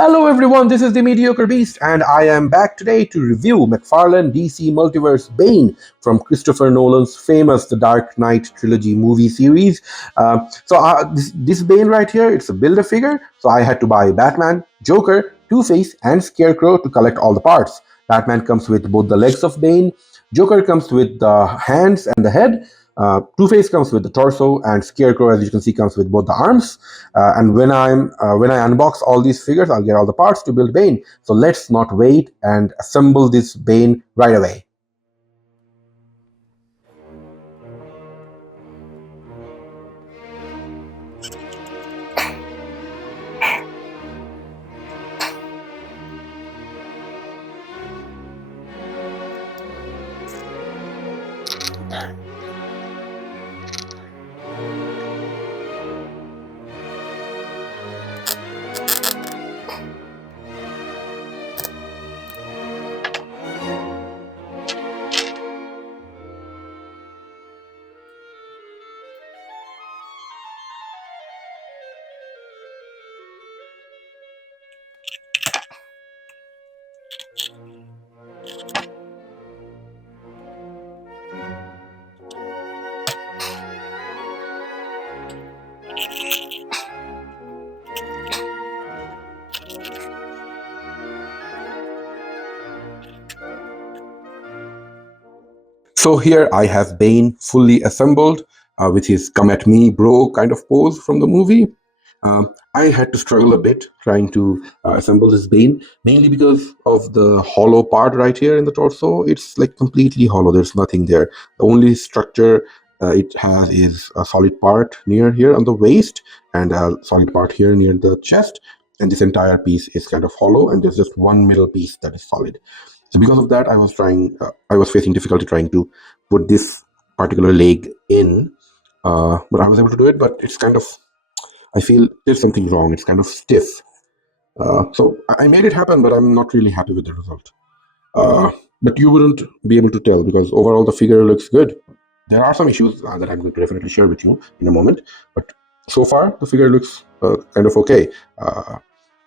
Hello everyone, this is the Mediocre Beast, and I am back today to review McFarlane DC Multiverse Bane from Christopher Nolan's famous The Dark Knight Trilogy movie series. This Bane right here, it's a Build-A-Figure, so I had to buy Batman, Joker, Two-Face, and Scarecrow to collect all the parts. Batman comes with both the legs of Bane, Joker comes with the hands and the head, Two-Face comes with the torso, and Scarecrow, as you can see, comes with both the arms. And when I unbox all these figures, I'll get all the parts to build Bane. So let's not wait and assemble this Bane right away. So here I have Bane fully assembled with his come at me bro kind of pose from the movie. I had to struggle a bit trying to assemble this Bane, mainly because of the hollow part right here in the torso. It's like completely hollow, there's nothing there. The only structure it has is a solid part near here on the waist and a solid part here near the chest. And this entire piece is kind of hollow, and there's just one middle piece that is solid. So because of that, I was facing difficulty trying to put this particular leg in, but I was able to do it. But it's kind of, I feel there's something wrong. It's kind of stiff. So I made it happen, but I'm not really happy with the result. But you wouldn't be able to tell because overall the figure looks good. There are some issues that I'm going to definitely share with you in a moment, but so far the figure looks kind of okay.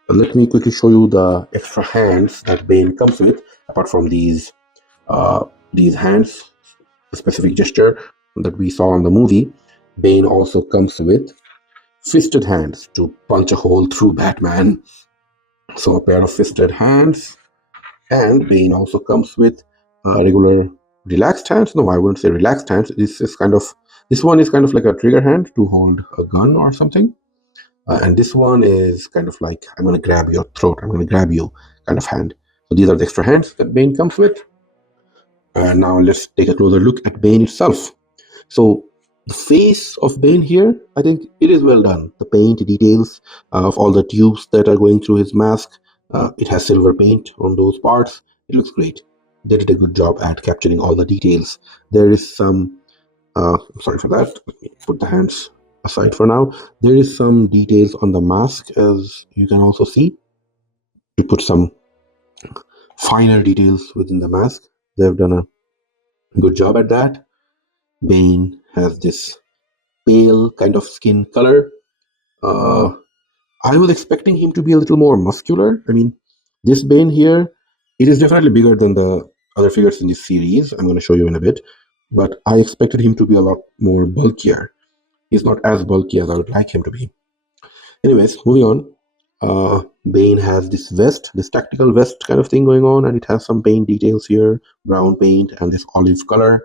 Let me quickly show you the extra hands that Bane comes with, apart from these hands, the specific gesture that we saw in the movie. Bane also comes with fisted hands to punch a hole through Batman. So a pair of fisted hands, and Bane also comes with regular relaxed hands. No, I wouldn't say relaxed hands. This one is kind of like a trigger hand to hold a gun or something. And this one is kind of like, I'm going to grab your throat, I'm going to grab you kind of hand. So these are the extra hands that Bane comes with. And now let's take a closer look at Bane itself. So the face of Bane here, I think it is well done. The paint details of all the tubes that are going through his mask, it has silver paint on those parts. It looks great. They did a good job at capturing all the details. There is some, sorry for that, let me put the hands aside for now. There is some details on the mask, as you can also see. To put some finer details within the mask, they've done a good job at that. Bane has this pale kind of skin color. I was expecting him to be a little more muscular. I mean, this Bane here, it is definitely bigger than the other figures in this series. I'm going to show you in a bit, but I expected him to be a lot more bulkier. He's not as bulky as I would like him to be. Anyways, moving on. Bane has this vest, this tactical vest kind of thing going on, and it has some paint details here, brown paint and this olive color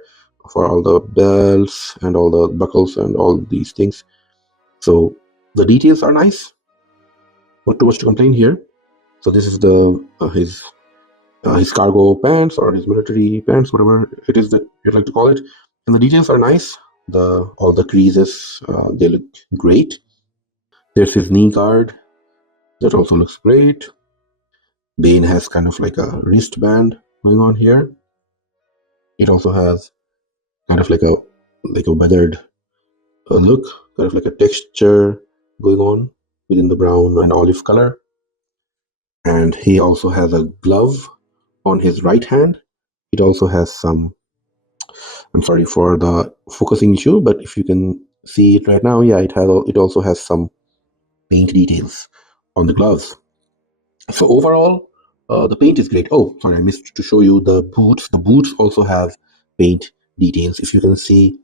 for all the belts and all the buckles and all these things. So the details are nice. Not too much to complain here. So this is the his cargo pants or his military pants, whatever it is that you'd like to call it. And the details are nice. All the creases, they look great. There's his knee guard. That also looks great. Bane has kind of like a wristband going on here. It also has kind of like a weathered look, kind of like a texture going on within the brown and olive color. And he also has a glove on his right hand. It also has some, I'm sorry for the focusing issue, but if you can see it right now, yeah, it also has some paint details on the gloves. So overall, the paint is great. Oh, sorry, I missed to show you the boots. The boots also have paint details. If you can see,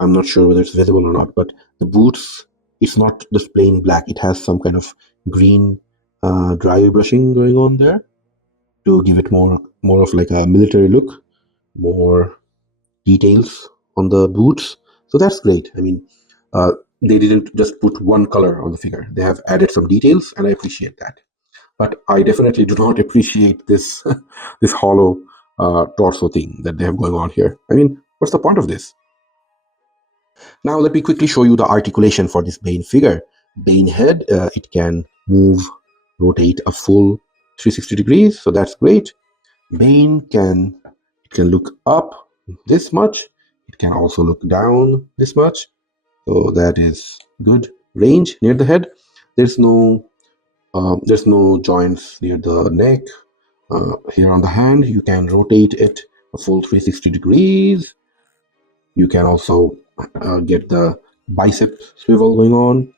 I'm not sure whether it's visible or not, but the boots, it's not just plain black. It has some kind of green dry brushing going on there to give it more of like a military look, more details on the boots. So that's great. I mean, uh, they didn't just put one color on the figure. They have added some details, and I appreciate that. But I definitely do not appreciate this this hollow torso thing that they have going on here. I mean, what's the point of this? Now let me quickly show you the articulation for this Bane figure. Bane head, it can move, rotate a full 360 degrees, so that's great. Bane can look up this much. It can also look down this much, so that is good range near the head. There's no joints near the neck. Here on the hand, you can rotate it a full 360 degrees. You can also get the bicep swivel going on.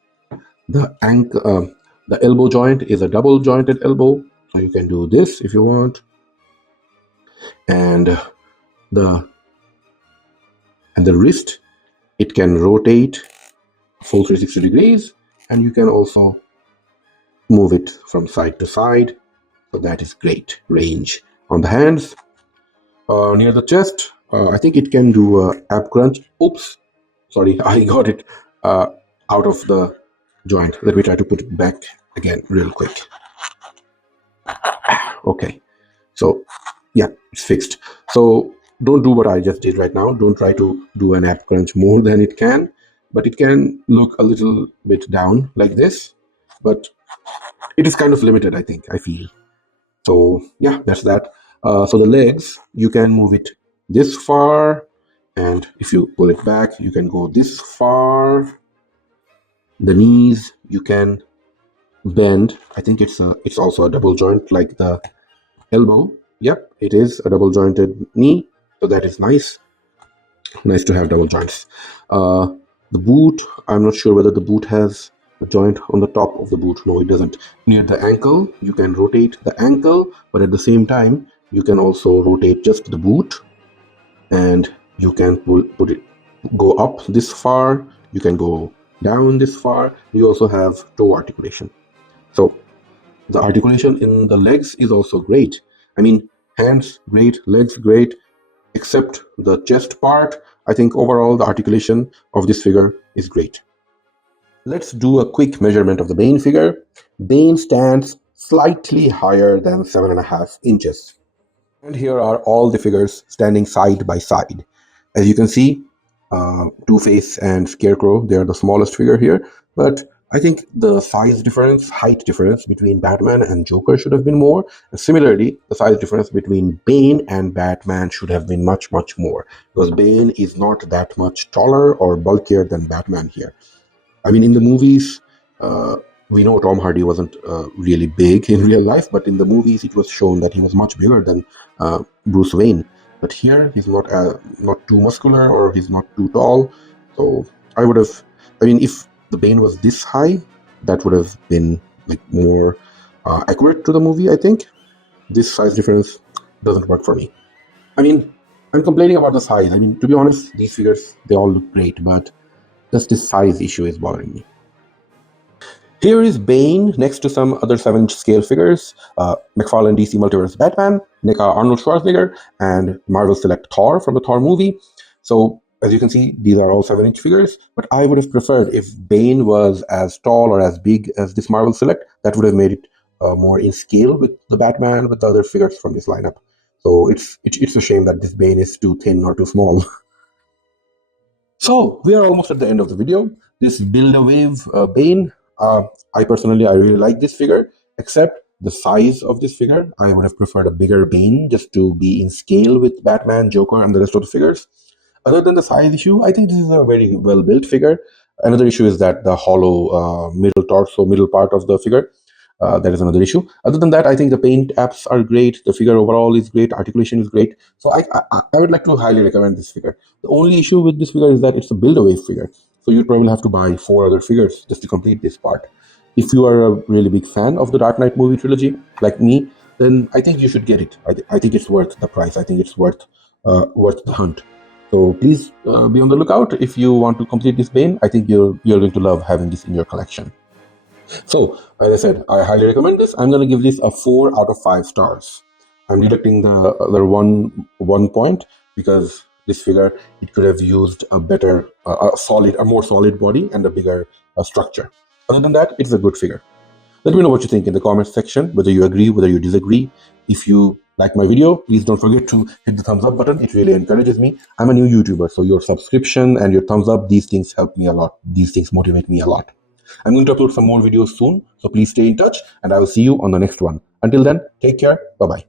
The elbow joint is a double jointed elbow, so you can do this if you want. And the the wrist, it can rotate full 360 degrees, and you can also move it from side to side. So that is great range on the hands. Near the chest, I think it can do a ab crunch. Oops, sorry, I got it out of the joint. Let me try to put it back again real quick. Okay, so yeah, it's fixed. So don't do what I just did right now. Don't try to do an ab crunch more than it can, but it can look a little bit down like this, but it is kind of limited, I feel. So yeah, that's that. So the legs, you can move it this far, and if you pull it back, you can go this far. The knees, you can bend. I think it's also a double joint like the elbow. Yep, it is a double jointed knee, so that is nice. Nice to have double joints. Uh, the boot, I'm not sure whether the boot has a joint on the top of the boot. No, it doesn't. Near the ankle, you can rotate the ankle, but at the same time, you can also rotate just the boot, and you can put it, go up this far, you can go down this far. You also have toe articulation. So the articulation in the legs is also great. I mean, hands great, legs great, except the chest part. I think overall the articulation of this figure is great. Let's do a quick measurement of the Bane figure. Bane stands slightly higher than 7.5 inches. And here are all the figures standing side by side. As you can see, Two-Face and Scarecrow, they are the smallest figure here, but I think the size difference, height difference between Batman and Joker should have been more. And similarly, the size difference between Bane and Batman should have been much, much more, because Bane is not that much taller or bulkier than Batman here. I mean, in the movies, we know Tom Hardy wasn't really big in real life, but in the movies, it was shown that he was much bigger than Bruce Wayne. But here, he's not too muscular or he's not too tall. So I would have, I mean, if the Bane was this high, that would have been like more accurate to the movie. I think this size difference doesn't work for me. I mean, I'm complaining about the size. I mean, to be honest, these figures they all look great, but just this size issue is bothering me. Here is Bane next to some other 7-inch scale figures. McFarlane DC Multiverse Batman, NECA Arnold Schwarzenegger, and Marvel Select Thor from the Thor movie. So as you can see, these are all 7-inch figures, but I would have preferred if Bane was as tall or as big as this Marvel Select. That would have made it more in scale with the Batman, with the other figures from this lineup. So it's a shame that this Bane is too thin or too small. So we are almost at the end of the video. This Build-A-Wave Bane, I really like this figure, except the size of this figure. I would have preferred a bigger Bane just to be in scale with Batman, Joker, and the rest of the figures. Other than the size issue, I think this is a very well-built figure. Another issue is that the hollow middle torso, middle part of the figure. That is another issue. Other than that, I think the paint apps are great. The figure overall is great. Articulation is great. So I would like to highly recommend this figure. The only issue with this figure is that it's a build-away figure. So you'd probably have to buy 4 other figures just to complete this part. If you are a really big fan of the Dark Knight movie trilogy, like me, then I think you should get it. I think it's worth the price. I think it's worth the hunt. So please be on the lookout if you want to complete this Bane. I think you're going to love having this in your collection. So, as I said, I highly recommend this. I'm going to give this a 4 out of 5 stars. I'm deducting the other one point because this figure, it could have used a better, a more solid body and a bigger structure. Other than that, it's a good figure. Let me know what you think in the comments section, whether you agree, whether you disagree. If you like my video, please don't forget to hit the thumbs up button. It really encourages me. I'm a new YouTuber, so your subscription and your thumbs up, these things help me a lot. These things motivate me a lot. I'm going to upload some more videos soon, so please stay in touch, and I will see you on the next one. Until then, take care. Bye-bye.